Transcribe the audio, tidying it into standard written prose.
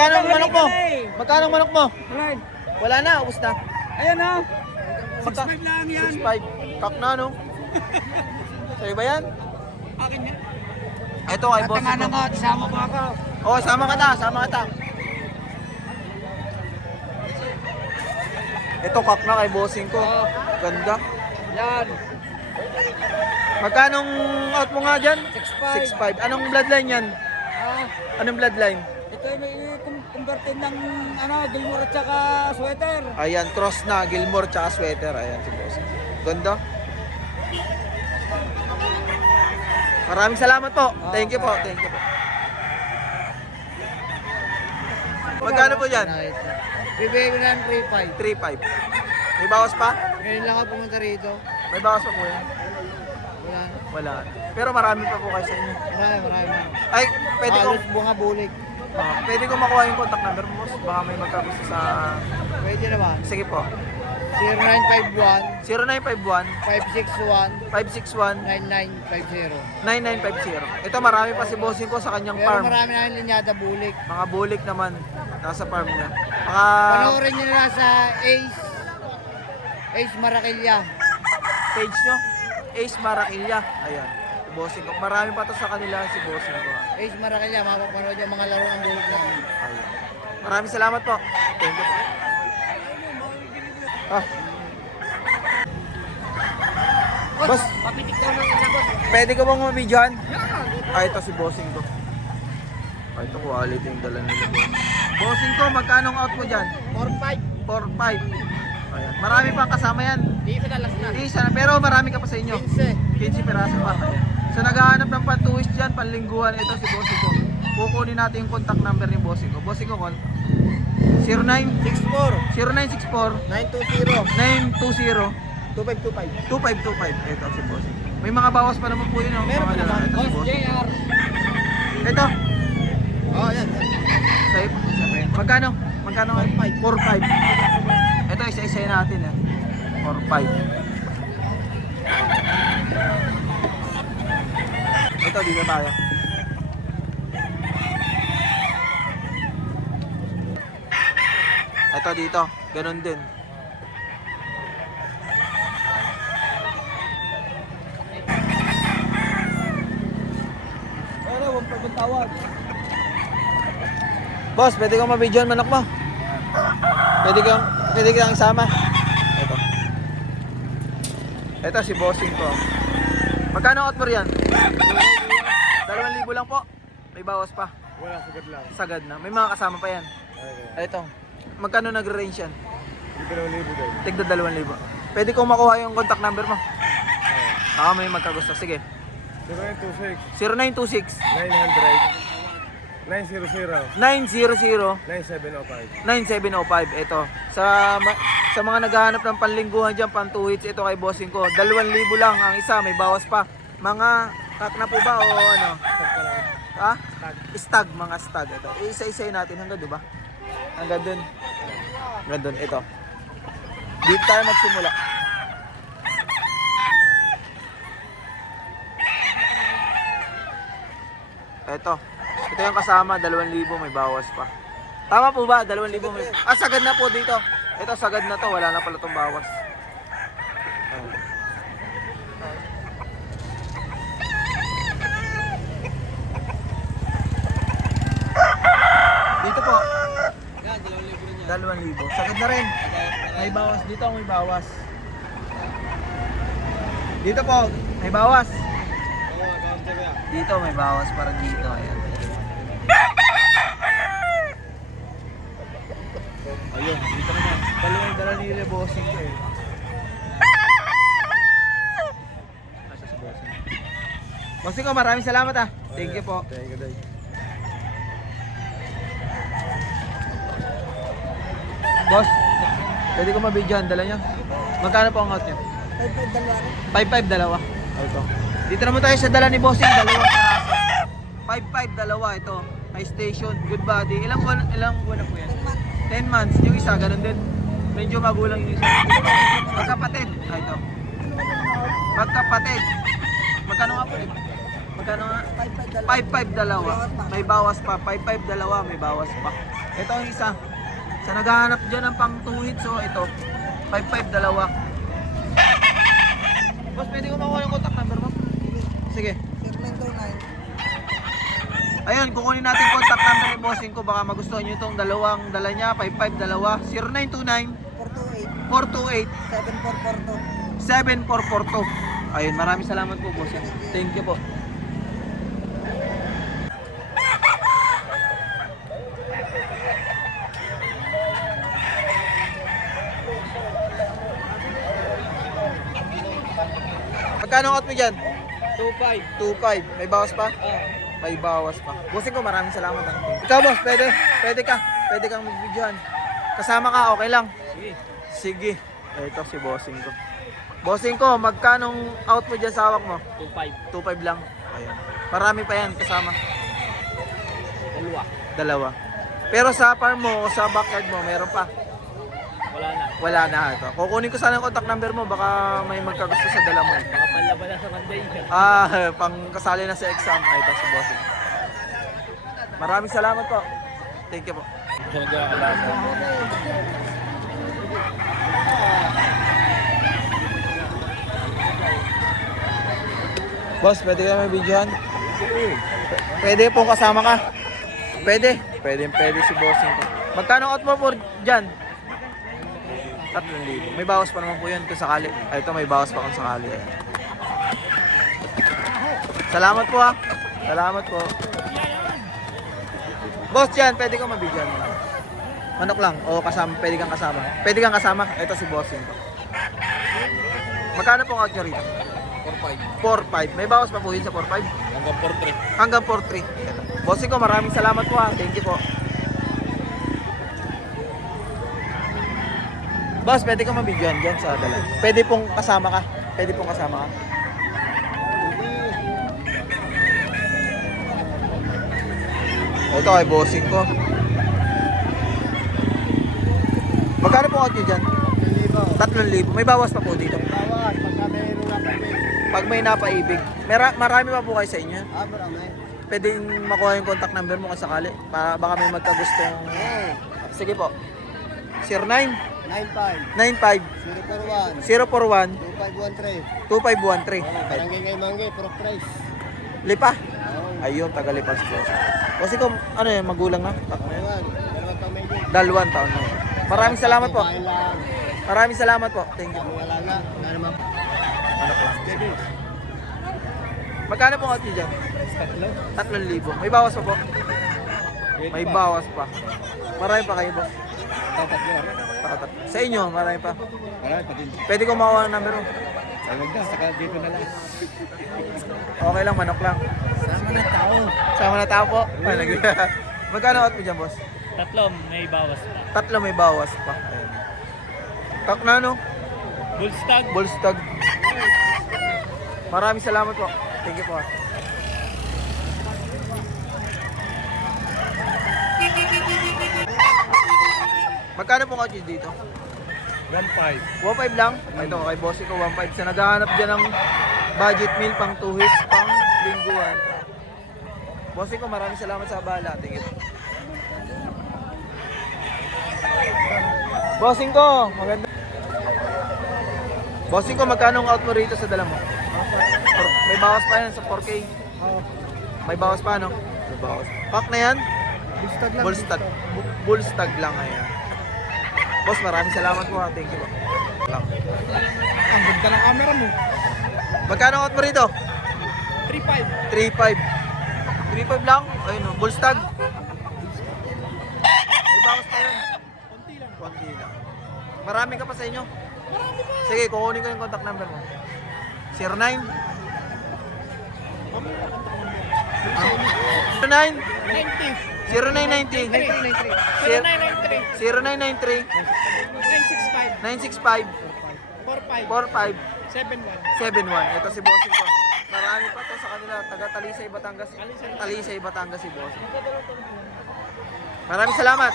Magkano ang manok mo? Magkano ang manok mo? Wala. Wala na, ubus na. Ayan na. Magka 6.5 lang yan. 6.5. Kak na, no? Sa'yo ba yan? Akin yan. Ito kay boss. Tatanga na nga, isama pa ako. Oo, sama ka ta, sama ka ta. Ito kak na kay bossing ko. Ganda. Yan. Magkanong out mo nga dyan? 6.5. 6.5. Anong bloodline yan? Ah, Anong bloodline? ito ay may converted ng Gilmore at saka sweater. Ayan, cross na. Gilmore tsaka sweater. Ayan si bossing. Ganda. Maraming salamat po. Thank you po. Thank you po. Magkano po dyan? Bibigay ko na ng 3.5. 3.5. May bawas pa? Ngayon lang ako pumunta rito. May bawas pa po yan? Wala na. Wala. Pero marami pa po kayo sa inyo. Marami. Ay, pwede ko, Halos bunga bulig. pwede ko makuha yung contact number mo, boss. Baka may magkagusto sa... Pwede naman. Sige po. 0951 0951 561 561 9950. 9950. Ito marami pa si bossing ko sa kanyang Pero farm. marami na yung linyada bulik. Mga bulik naman nasa farm niya. Mga Panoorin nyo na sa Ace Maraquilla. page nyo, Ace Maraquilla. Ayan, si bossing ko. Marami pa to sa kanila si bossing ko. Ace Maraquilla, mapapanood yung mga laro ng bulik namin. Ayan. Maraming salamat po. Thank you po. Boss, Papitik daw ng isa, boss. pwede ko bang mabidyohan? Ito si bossing ko. Ito quality yung dala nila. Bossing ko, magkano ang out mo dyan? 4.5. 4-5. Ayan. Marami pang kasama yan. Di isa na last na. Isa na, pero marami ka pa sa inyo. 15 piraso pa. Ayan. So naghahanap ng pantuwis dyan, panlingguhan. Ito si bossing ko. Kukunin natin yung contact number ni bossing ko. Bossing ko, 64 0964 920 920 2525. 2525. Ito si bossing. May mga bawas pa naman po yun. Oh. Meron pa Mga naman. ito si Boss bossing. JR. Ito. Oh, yan. Sa'yo. Magkano? Magkano? 4.5. 4.5. Ito isa-isa natin eh. 4.5. Ito dito tayo. Ito dito, ganun din. Ano, huwag pagtawag. Boss, pwede kang mabidyohan manok mo. Pwede kang isama. Ito. Ito si bossing ko. Magkano out mo riyan? 2,000 lang po. May bawas pa. Wala, sagad lang. Sagad na. May mga kasama pa yan. Ito. Magkano nag-range yan? Tigda 2,000. Pwede kong makuha yung contact number mo. May magkagusto. Sige. 0926 900 900 9705. 9705. Ito. Sa mga naghahanap ng panlingguhan dyan, pantuhits, ito kay bossing ko. 2,000 lang ang isa. May bawas pa. Mga kak na po ba o ano? Ha? Stag. Mga stag. Ito. Isa-isay natin hanggang doon ba? Hanggang doon. Hanggang doon. Ito. Dito tayo magsimula. Ito. Ito yung kasama, 2,000, may bawas pa. Tama po ba? 2,000 may... sagad na po dito. Ito, sagad na to. Wala na pala itong bawas. Ayan. Dito po. 2,000. Sagad na rin. May bawas. Dito may bawas. Dito po, may bawas. Dito may bawas para dito. Ayan. Ayun, dito naman. Dala nila bossing ko eh. Asa si bossing. Bossing ko, maraming salamat ah. Thank you po. Thank you, Day. Boss, pwede ko mabidyohan, dala nyo. Magkano po ang out nyo? 5.5 dalawa. Ito. Dito naman tayo sa dala ni bossing, dalawang peraso. 5.5 dalawa ito. High station, good body. Ilang buwan na po yan? 10 months. Yung isa, ganun din. Medyo magulang yung isa. Magkapatid. Ito. Magkapatid. Magkano nga po eh? Magkano nga? 5-5 dalawa. 5-5 dalawa. May bawas pa. 5-5 dalawa, may bawas pa. Ito ang isa. Sa naghahanap dyan ng pang 2 hits, so ito. 5-5 dalawa. Boss, pwede ko makuha ng contact number mo? Sige. 0929. Ayun, kukunin natin contact number ni bossing ko. Baka magustuhan nyo itong dalawang dala niya. 5-5 dalawa. 0929 428 7442. 7442. Ayun, maraming salamat po, bossing. Thank you po. Magkano ang out mo dyan? 25. 2.5. May bawas pa? May bawas pa. Bossing ko, maraming salamat. Ikaw, boss, pwede. Pwede ka. Pwede kang mag-videohan. Kasama ka, okay lang? Sige. Sige. Ito si bossing ko. Bossing ko, magkanong out mo dyan sa hawak mo? 25. 2.5 lang. Ayan. Marami pa yan kasama. Dalawa. Pero sa farm mo o sa backyard mo, meron pa? Wala na. Wala na ito. Kukunin ko sana ang contact number mo. Baka may magkagusto sa dala mo. Mga palaba na sa Monday. Pang kasali na sa exam. Ay, ito si bossing. Maraming salamat po. Thank you po. Boss, pwede ka may videohan? Pwede pong kasama ka? Pwede? Pwede si bossing ko. Magkano out mo po dyan? 3,000. May bawas pa naman po yun kung sakali. Ay, ito may bawas pa kung sakali. Salamat po ha. Salamat po. Boss dyan, pwede ka mabigyan. Manok lang. O kasama, pwede kang kasama. Pwede kang kasama. Ito si bossing ko. Magkano po out nyo rito? 4-5. May bawas pa po yun sa 4-5? Hanggang 4-3. Hanggang 4-3. Ito. Bossing ko, maraming salamat po ha. Thank you po. Boss, pwede ka mabigyan dyan sa dala. Pwede pong kasama ka. Pwede pong kasama ka. Ito kay bossing ko. Magkano po out nyo dyan? 3,000. May bawas pa po dito. Bawas, pagka mayroon na kami. Pag may napaibig. Marami pa po kayo sa inyo. Marami. Pwedeng makuha yung contact number mo kung sakali. Para baka may magkagustong... Sige po. 09 95. 95 041 041 2513. 2513. Barangay ngay mangge, pro price. Lipa. Ayun, taga Lipa si boss. Kasi kung ano yun, magulang na. Ewan, dalawang taon medyo. 2 taon na. Maraming salamat po. Kain lang. Maraming salamat po. Thank you. Wala na. Wala naman. Anak lang. Steady. Magkano po out nyo dyan? 3,000. May bawas pa po. May bawas pa. Marami pa kayo, boss. Sa inyo, marami pa. Marami pa din. Pwede ko makuha ng number mo. Ay, wag na. Saka dito na lang. Okay lang, manok lang. Sama na tao. Sama na tao po. Magkano out mo dyan, boss? 3 may bawas pa. 3 may bawas pa. Ayan. Kak na, no? Bullstag. Bullstag. Maraming salamat po. Thank you po. Magkano po kayo dito? 1.5. 1.5 lang? Ito, kay bossy ko 1.5. Sa naghahanap dyan ng budget meal pang 2 hits, pang lingguhan. Bossy ko, maraming salamat sa abala. Tingin. Bossing ko, maganda. Bossing ko, magkano ang out mo rito sa dala mo? May bawas pa yan sa 4K. May bawas pa, no? May bawas. Pack na yan? Bullstag lang. Bullstag. Bullstag lang ayan. Boss, maraming salamat po ha. Thank you po. Lang. Ang ganda ng camera mo. Magkano ang out mo rito? 3.5. 3.5 lang? Ayun o, bullstag. May bawas pa yun. Konti lang. Konti lang. Marami ka pa sa inyo? Marami pa. Sige, kukunin ko yung contact number mo. 09 09 90. 0990 0993. 0993 965. 965 45. 45 71. 71. Ito si Bossing ko. Marami pa to sa kanila. Taga Talisay, Batangas. Talisay, Batangas si Bossing. Maraming salamat.